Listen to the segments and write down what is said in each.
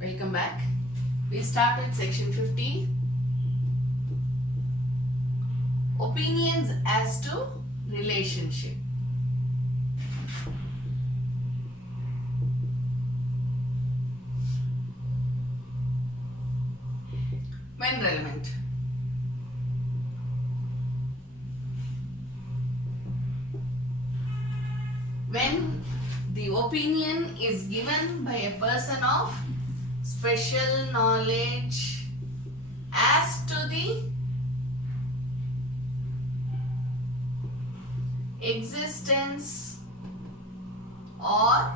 Welcome back. We start with section 50. Opinions as to relationship. When relevant. When the opinion is given by a person of special knowledge as to the existence or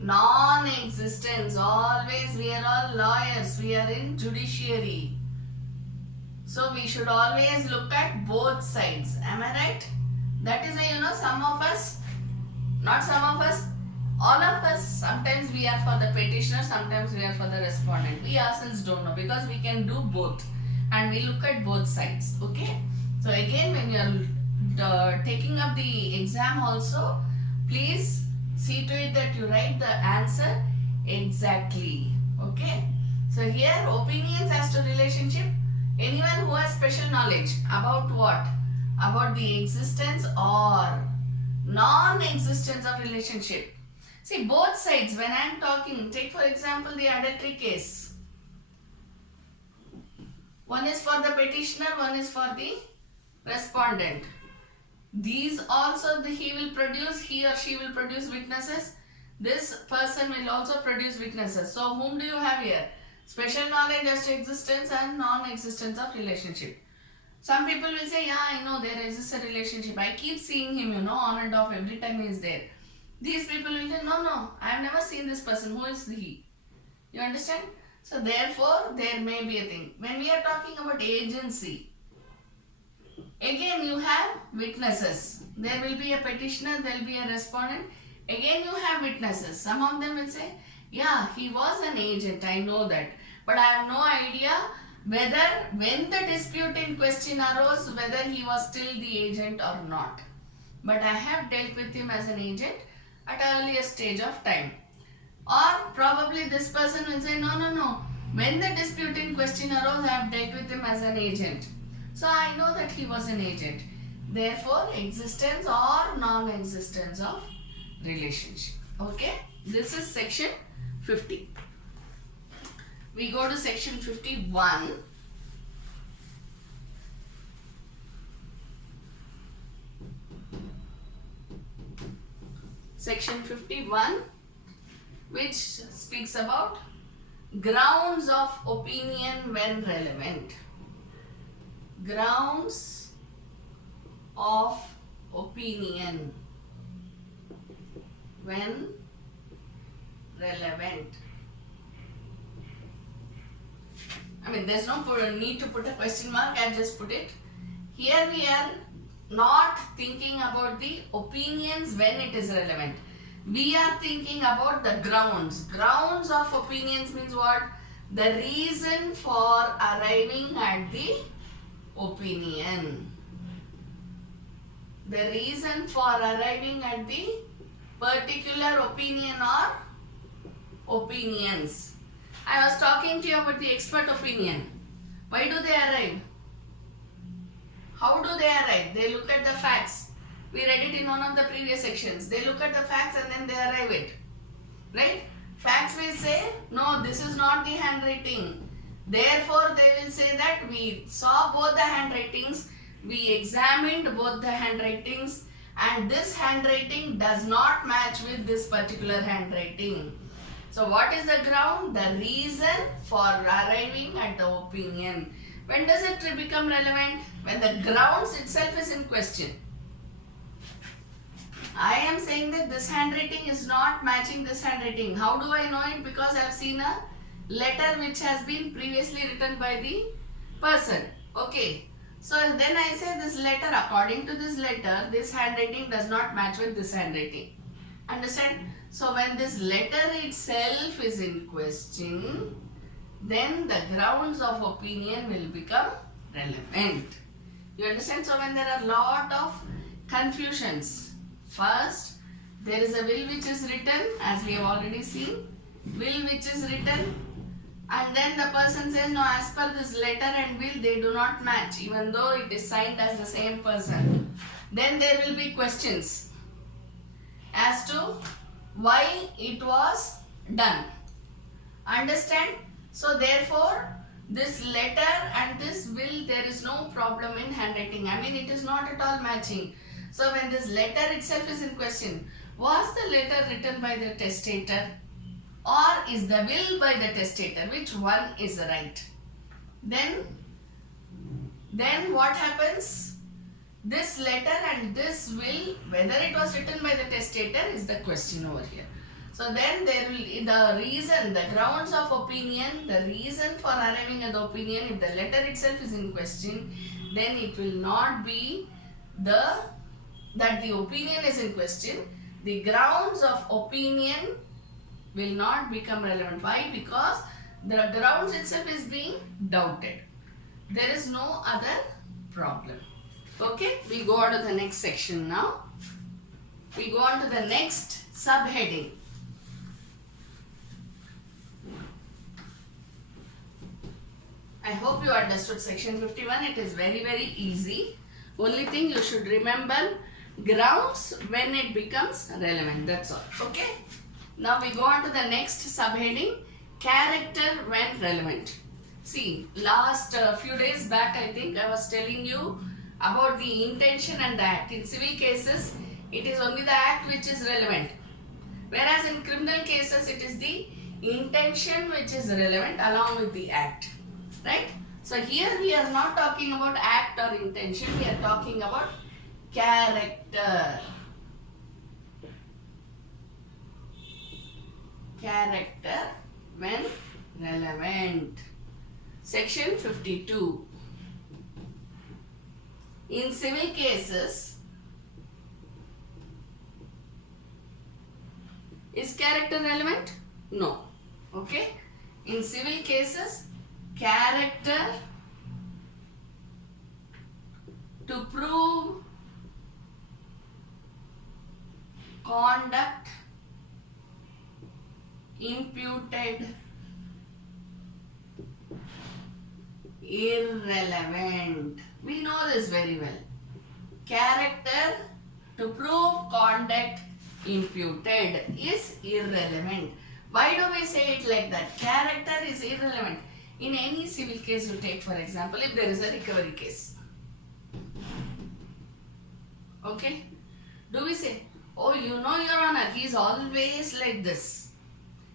non-existence. Always we are all lawyers, we are in judiciary. So we should always look at both sides. Am I right? That is why some of us, not some of us, all of us, sometimes we are for the petitioner, sometimes we are for the respondent. We ourselves don't know because we can do both and we look at both sides. Okay. So again, when you are taking up the exam also, please see to it that you write the answer exactly. Okay. So here, opinions as to relationship. Anyone who has special knowledge about what? About the existence or non-existence of relationship. See, both sides, when I am talking, take for example the adultery case. One is for the petitioner, one is for the respondent. These also he or she will produce witnesses. This person will also produce witnesses. So whom do you have here? Special knowledge as to existence and non-existence of relationship. Some people will say, yeah, I know there exists a relationship. I keep seeing him, on and off every time he is there. These people will say, no, I have never seen this person. Who is he? You understand? So therefore, there may be a thing. When we are talking about agency, again you have witnesses. There will be a petitioner, there will be a respondent. Again you have witnesses. Some of them will say, yeah, he was an agent, I know that. But I have no idea whether when the dispute in question arose, whether he was still the agent or not. But I have dealt with him as an agent at an earlier stage of time. Or probably this person will say, no. When the dispute in question arose, I have dealt with him as an agent. So I know that he was an agent. Therefore, existence or non-existence of relationship. Okay. This is section 50. We go to section 51. Section 51, which speaks about grounds of opinion when relevant. Grounds of opinion when relevant. I mean, there's no need to put a question mark, I just put it. Here we are not thinking about the opinions when it is relevant. We are thinking about the grounds. Grounds of opinions means what? The reason for arriving at the opinion. The reason for arriving at the particular opinion or opinions. I was talking to you about the expert opinion. Why do they arrive? How do they arrive? They look at the facts. We read it in one of the previous sections. They look at the facts and then they arrive it. Right? Facts will say, no, this is not the handwriting. Therefore, they will say that we saw both the handwritings, we examined both the handwritings, and this handwriting does not match with this particular handwriting. So what is the ground? The reason for arriving at the opinion. When does it become relevant? When the grounds itself is in question. I am saying that this handwriting is not matching this handwriting. How do I know it? Because I have seen a letter which has been previously written by the person. Okay. So then I say this letter, according to this letter, this handwriting does not match with this handwriting. Understand? So when this letter itself is in question, then the grounds of opinion will become relevant. You understand? So when there are a lot of confusions, first there is a will which is written, as we have already seen. will which is written, and then the person says no, as per this letter and will they do not match even though it is signed as the same person. Then there will be questions as to why it was done. Understand? So therefore this letter and this will, there is no problem in handwriting. I mean, it is not at all matching. So when this letter itself is in question, was the letter written by the testator or is the will by the testator? Which one is right? Then what happens? This letter and this will, whether it was written by the testator is the question over here. So then there will be the reason, the grounds of opinion, the reason for arriving at the opinion. If the letter itself is in question, then it will not be that the opinion is in question. The grounds of opinion will not become relevant. Why? Because the grounds itself is being doubted. There is no other problem. Okay, we go on to the next section now. We go on to the next subheading. I hope you understood section 51. It is very, very easy. Only thing you should remember, grounds when it becomes relevant. That's all. Okay. Now we go on to the next subheading, character when relevant. See, last few days back I think I was telling you about the intention and the act. In civil cases, it is only the act which is relevant. Whereas in criminal cases, it is the intention which is relevant along with the act. Right? So here we are not talking about act or intention. We are talking about character. Character when relevant. Section 52. In civil cases, is character relevant? No. Okay. In civil cases, character to prove conduct imputed irrelevant. We know this very well. Character to prove conduct imputed is irrelevant. Why do we say it like that? Character is irrelevant. In any civil case you take, for example, if there is a recovery case. Okay? Do we say, oh, you know, Your Honor, he is always like this.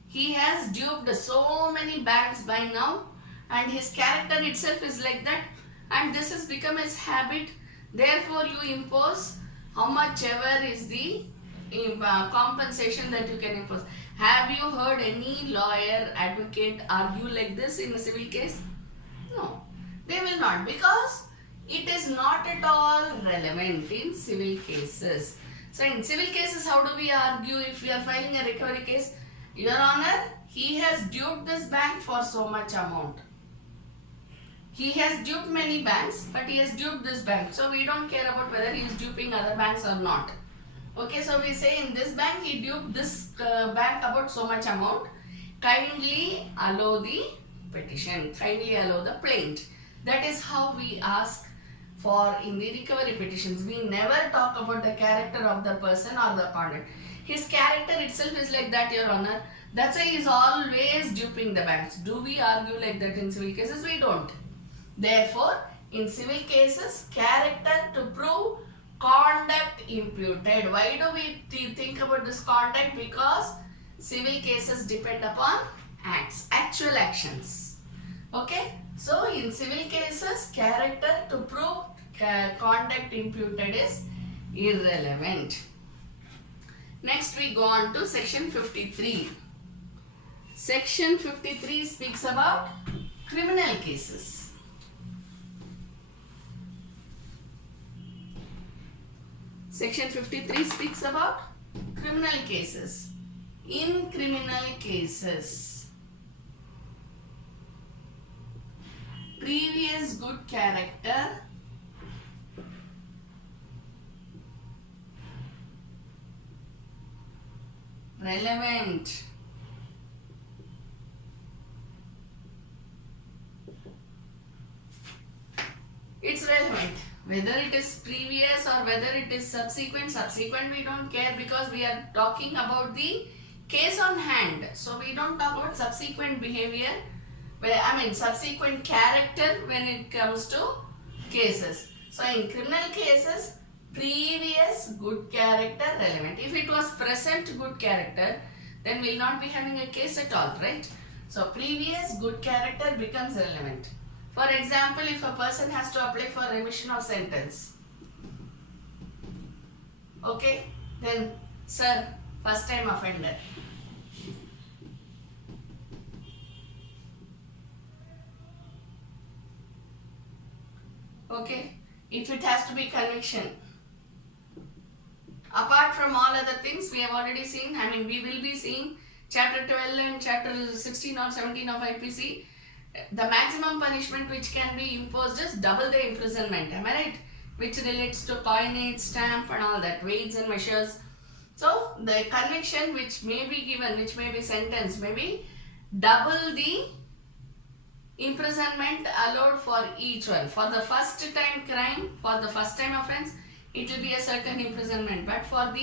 He has duped so many banks by now and his character itself is like that and this has become his habit. Therefore, you impose how much ever is the compensation that you can impose. Have you heard any lawyer, advocate argue like this in a civil case? No, they will not, because it is not at all relevant in civil cases. So in civil cases, how do we argue if we are filing a recovery case? Your Honor, he has duped this bank for so much amount. He has duped many banks, but he has duped this bank. So we don't care about whether he is duping other banks or not. Okay, so we say in this bank he duped this bank about so much amount. Kindly allow the petition. Kindly allow the plaint. That is how we ask for in the recovery petitions. We never talk about the character of the person or the conduct. His character itself is like that, Your Honor. That's why he is always duping the banks. Do we argue like that in civil cases? We don't. Therefore, in civil cases, character to prove conduct imputed. Why do we think about this conduct? Because civil cases depend upon acts, actual actions. Okay. So, in civil cases, character to prove conduct imputed is irrelevant. Next, we go on to section 53. Section 53 speaks about criminal cases. Section 53 speaks about criminal cases. In criminal cases, previous good character relevant. Whether it is previous or whether it is subsequent, we don't care because we are talking about the case on hand. So we don't talk about subsequent behavior, subsequent character when it comes to cases. So in criminal cases, previous good character relevant. If it was present good character, then we'll not be having a case at all, right? So previous good character becomes relevant. For example, if a person has to apply for remission of sentence, okay, then sir, first time offender. Okay, if it has to be conviction. Apart from all other things, we have already seen, we will be seeing chapter 12 and chapter 16 or 17 of IPC. The maximum punishment which can be imposed is double the imprisonment, am I right? Which relates to coinage, stamp and all that, weights and measures. So, the conviction which may be given, which may be sentenced, may be double the imprisonment allowed for each one. For the first time crime, for the first time offence, it will be a certain imprisonment. But for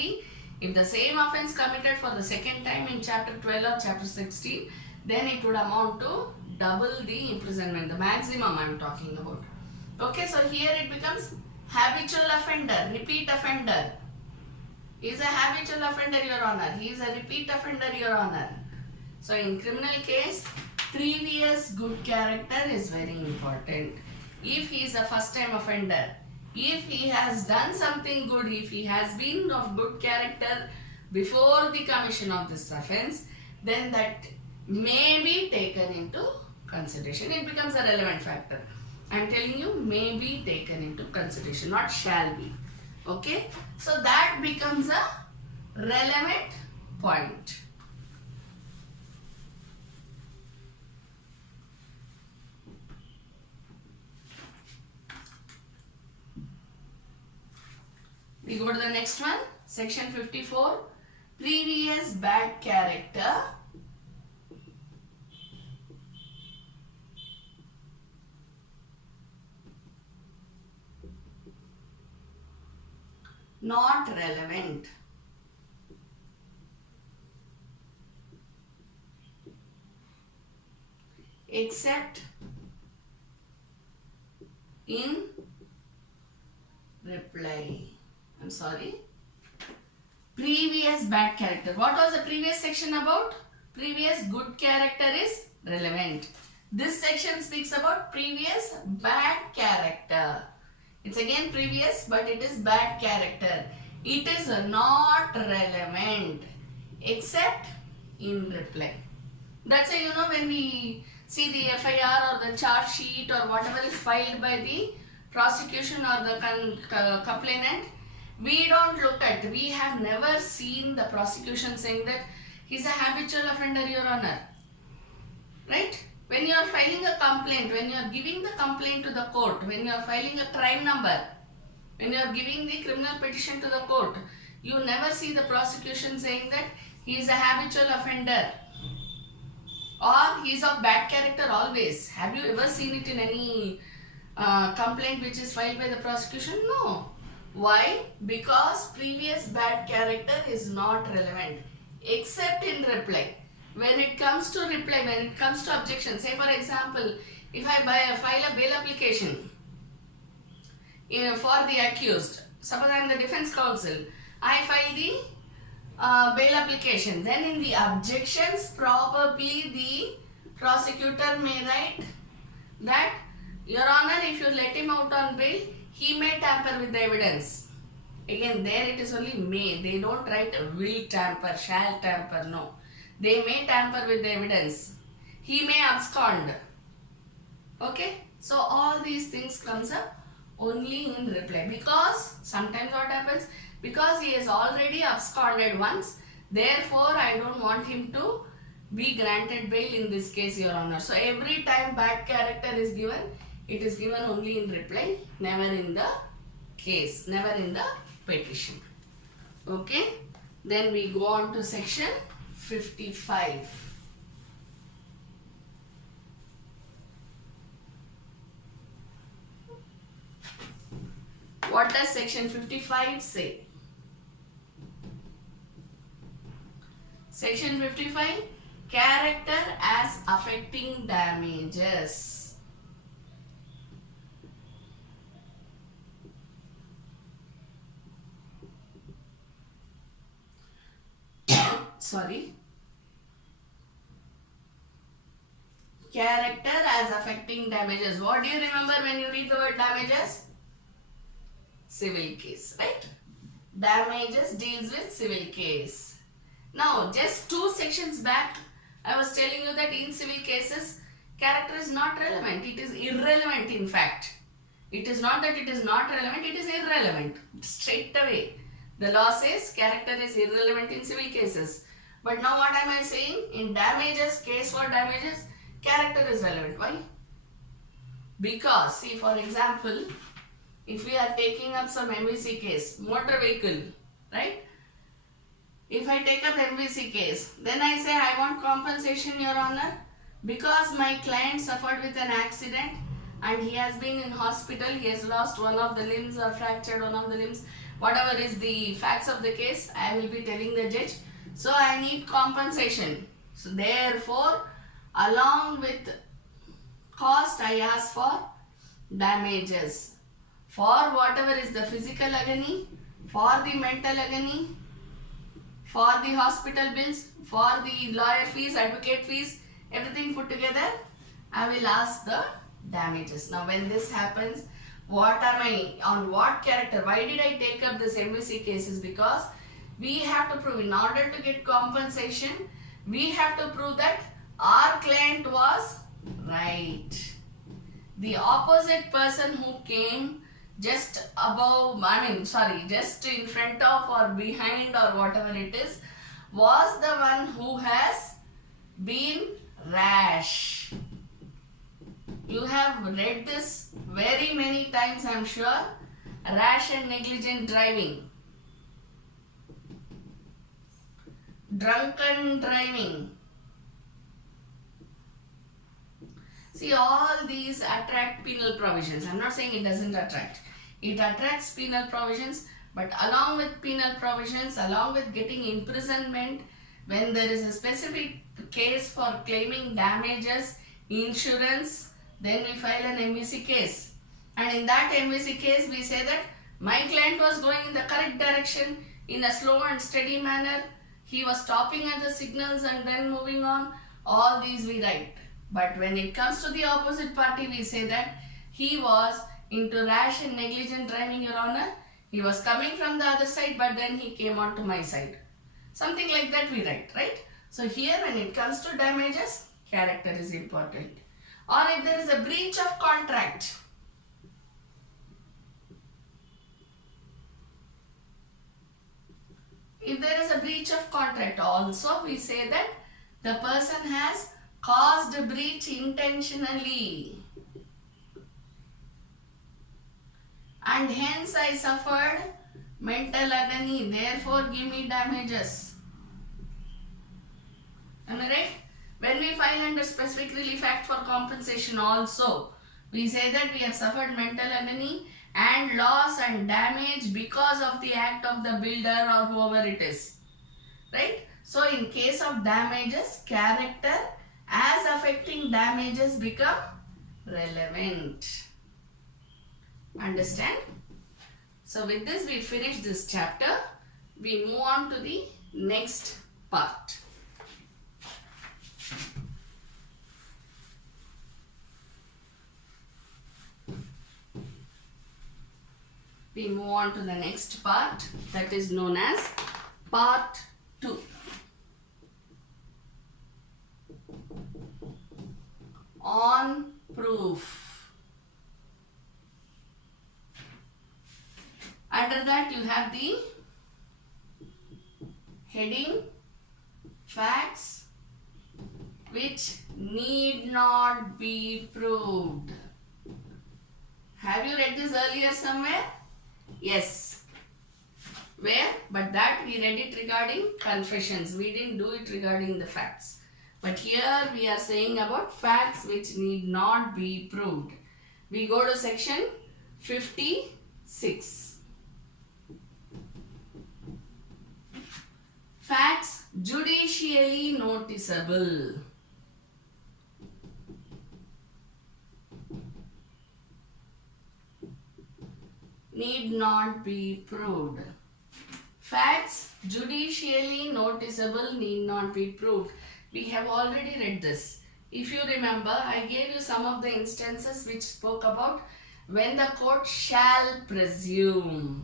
if the same offence committed for the second time in chapter 12 or chapter 16, then it would amount to double the imprisonment, the maximum I am talking about. Okay, so here it becomes habitual offender, repeat offender. He is a habitual offender, Your Honor. He is a repeat offender, Your Honor. So in criminal case, previous good character is very important. If he is a first time offender, if he has done something good, if he has been of good character before the commission of this offence, then that may be taken into consideration. It becomes a relevant factor. I am telling you, may be taken into consideration, not shall be. Okay, so that becomes a relevant point. We go to the next one, section 54, previous bad character not relevant. Except in reply. I'm sorry. Previous bad character. What was the previous section about? Previous good character is relevant. This section speaks about previous bad character. It's again previous, but it is bad character. It is not relevant except in reply. That's why, when we see the FIR or the charge sheet or whatever is filed by the prosecution or the complainant, we don't look at, we have never seen the prosecution saying that he's a habitual offender, Your Honor. Right? When you are filing a complaint, when you are giving the complaint to the court, when you are filing a crime number, when you are giving the criminal petition to the court, you never see the prosecution saying that he is a habitual offender or he is of bad character always. Have you ever seen it in any complaint which is filed by the prosecution? No. Why? Because previous bad character is not relevant except in reply. When it comes to reply, when it comes to objection, say for example, if I file a bail application for the accused, suppose I am the defense counsel, I file the bail application, then in the objections probably the prosecutor may write that, Your Honor, if you let him out on bail, he may tamper with the evidence. Again, there it is only may. They don't write will tamper, shall tamper, no. They may tamper with the evidence. He may abscond. Okay? So, all these things comes up only in reply. Because, sometimes what happens? Because he has already absconded once, therefore, I don't want him to be granted bail in this case, Your Honor. So, every time bad character is given, it is given only in reply, never in the case, never in the petition. Okay? Then we go on to section 55. what does section 55 say? Section 55, character as affecting damages. Sorry. Character as affecting damages. What do you remember when you read the word damages? Civil case, right? Damages deals with civil case. Now, just 2 sections back, I was telling you that in civil cases, character is not relevant. It is irrelevant, in fact. It is not that it is not relevant, it is irrelevant. Straight away. The law says character is irrelevant in civil cases. But now what am I saying? In damages, case for damages, character is relevant. Why? Because, see, for example, if we are taking up some MVC case, motor vehicle, right? If I take up MVC case, then I say I want compensation, Your Honor, because my client suffered with an accident and he has been in hospital, he has lost one of the limbs or fractured one of the limbs, whatever is the facts of the case, I will be telling the judge. So I need compensation. So therefore, along with cost, I ask for damages for whatever is the physical agony, for the mental agony, for the hospital bills, for the lawyer fees, advocate fees, everything put together, I will ask the damages. Now when this happens, what am I, on what character, why did I take up this MVC cases? Because we have to prove, in order to get compensation, we have to prove that our client was right. The opposite person who came just above, just in front of or behind or whatever it is, was the one who has been rash. You have read this very many times, I am sure. Rash and negligent driving. Drunken driving. See, all these attract penal provisions. I am not saying it doesn't attract. It attracts penal provisions, but along with penal provisions, along with getting imprisonment, when there is a specific case for claiming damages, insurance, then we file an MVC case. And in that MVC case, we say that my client was going in the correct direction in a slow and steady manner. He was stopping at the signals and then moving on. All these we write. But when it comes to the opposite party, we say that he was into rash and negligent driving, Your Honor. He was coming from the other side, but then he came on to my side. Something like that we write, right? So here when it comes to damages, character is important. Or if there is a breach of contract. If there is a breach of contract also, we say that the person has caused a breach intentionally. And hence I suffered mental agony, therefore give me damages. Am I right? When we file under specific relief act for compensation also, we say that we have suffered mental agony and loss and damage because of the act of the builder or whoever it is. Right? So in case of damages, character as affecting damages become relevant. Understand? So with this we finish this chapter. We move on to the next part. We move on to the next part, that is known as part 2. On proof. Under that you have the heading facts which need not be proved. Have you read this earlier somewhere? Yes. Where? But that we read it regarding confessions. We didn't do it regarding the facts. But here we are saying about facts which need not be proved. We go to section 56. 6. Facts judicially noticeable. Need not be proved. Facts judicially noticeable need not be proved. We have already read this. If you remember, I gave you some of the instances which spoke about when the court shall presume,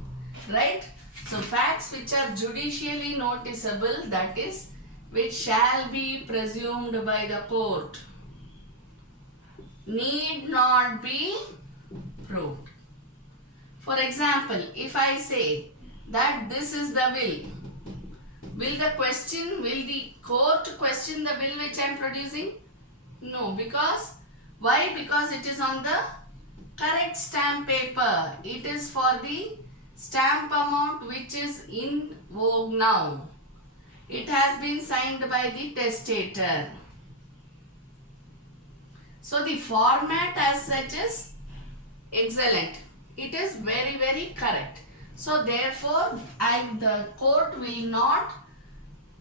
right? So facts which are judicially noticeable, that is, which shall be presumed by the court, need not be proved. For example, if I say that this is the will the court question the will which I am producing? No, because why? Because it is on the correct stamp paper. It is for the stamp amount which is in vogue now. It has been signed by the testator. So the format as such is excellent. It is very, very correct. So therefore, the court will not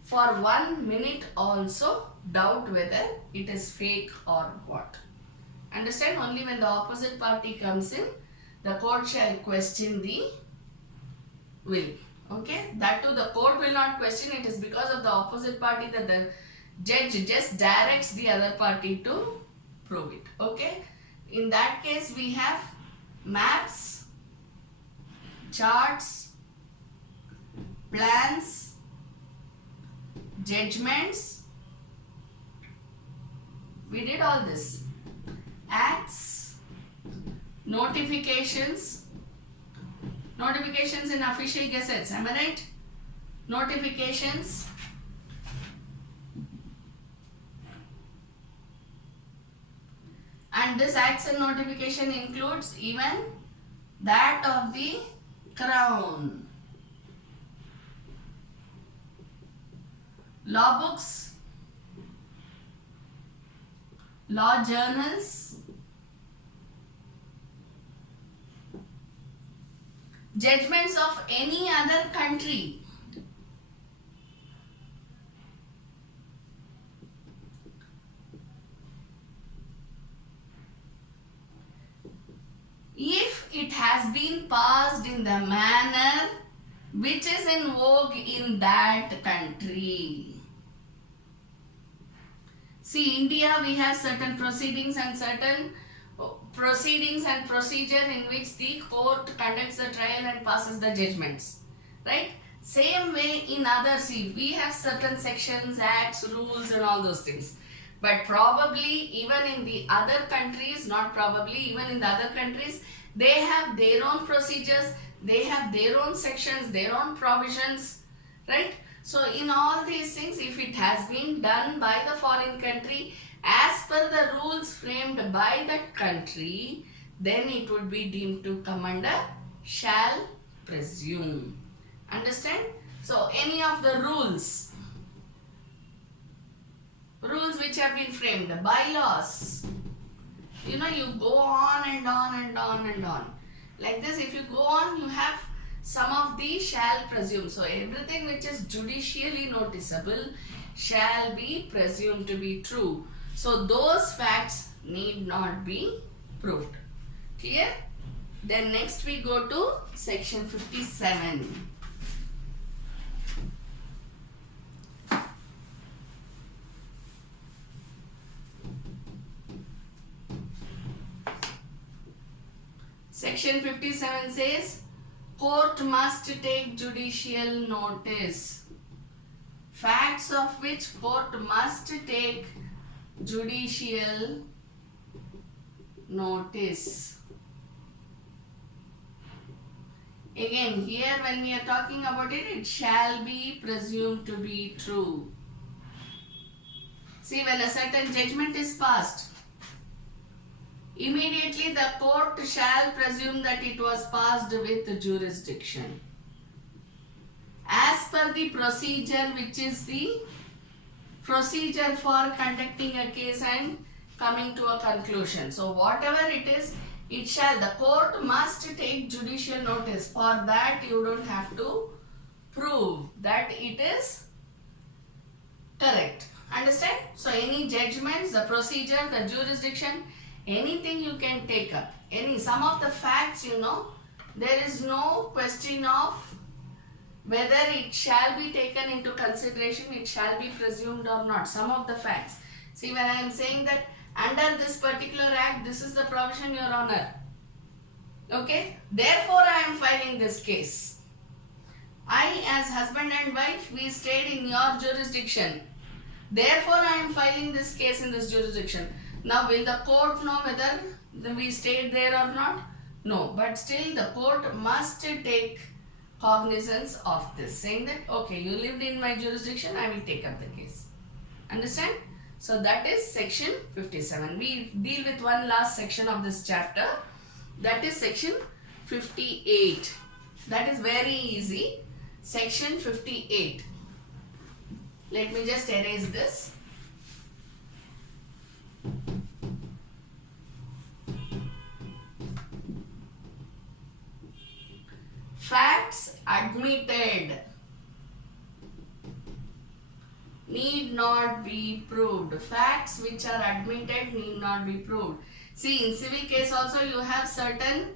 for 1 minute also doubt whether it is fake or what. Understand? Only when the opposite party comes in, the court shall question the will. Okay? That too, the court will not question. It is because of the opposite party that the judge just directs the other party to prove it. Okay? In that case, we have maps, charts, plans, judgments. We did all this. Acts, notifications in official gazettes. Am I right? Notifications. And this acts and notification includes even that of the Crown. Law books, law journals, judgments of any other country. If it has been passed in the manner which is in vogue in that country. See, India, we have certain proceedings and procedure in which the court conducts the trial and passes the judgments, right? Same way in other, see, we have certain sections, acts, rules and all those things. But probably even in the other countries, not probably, even in the other countries, they have their own procedures, they have their own sections, their own provisions, right? So in all these things, if it has been done by the foreign country as per the rules framed by that country, then it would be deemed to come under shall presume. Understand? So any of the rules which have been framed, bylaws, you know, you go on and on and on and on. Like this, if you go on, you have some of the shall presume. So everything which is judicially noticeable shall be presumed to be true. So those facts need not be proved. Clear? Then next we go to section 57. Section 57 says, court must take judicial notice. Facts of which court must take judicial notice. Again, here when we are talking about it, it shall be presumed to be true. See, when a certain judgment is passed, immediately the court shall presume that it was passed with jurisdiction, as per the procedure which is the procedure for conducting a case and coming to a conclusion. So whatever it is, the court must take judicial notice. For that you don't have to prove that it is correct. Understand? So any judgments, the procedure, the jurisdiction, anything you can take up. Some of the facts, there is no question of whether it shall be taken into consideration, it shall be presumed or not. Some of the facts. See, when I am saying that under this particular act, this is the provision, Your Honor. Okay? Therefore, I am filing this case. I, as husband and wife, we stayed in your jurisdiction. Therefore, I am filing this case in this jurisdiction. Now, will the court know whether we stayed there or not? No. But still, the court must take cognizance of this, saying that, okay, you lived in my jurisdiction, I will take up the case. Understand? So that is section 57. We deal with one last section of this chapter. That is section 58. That is very easy. Section 58. Let me just erase this. Facts admitted need not be proved. Facts which are admitted need not be proved. See, in civil case also you have certain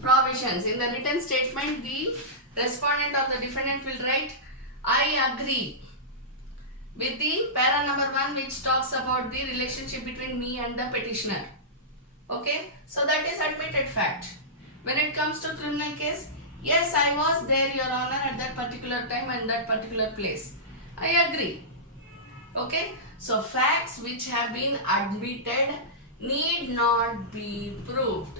provisions. In the written statement, the respondent or the defendant will write, I agree with the para number 1 which talks about the relationship between me and the petitioner. Okay, so that is admitted fact. When it comes to criminal case, yes, I was there, Your Honor, at that particular time and that particular place. I agree. Okay, so facts which have been admitted need not be proved.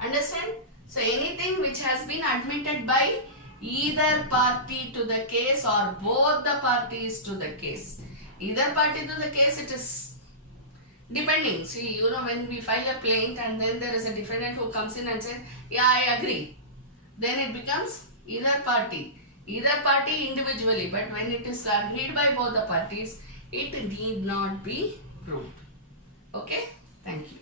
Understand? So anything which has been admitted by either party to the case or both the parties to the case. Either party to the case, it is depending. See, when we file a plaint and then there is a defendant who comes in and says, yeah, I agree. Then it becomes either party individually. But when it is agreed by both the parties, it need not be proved. Okay? Thank you.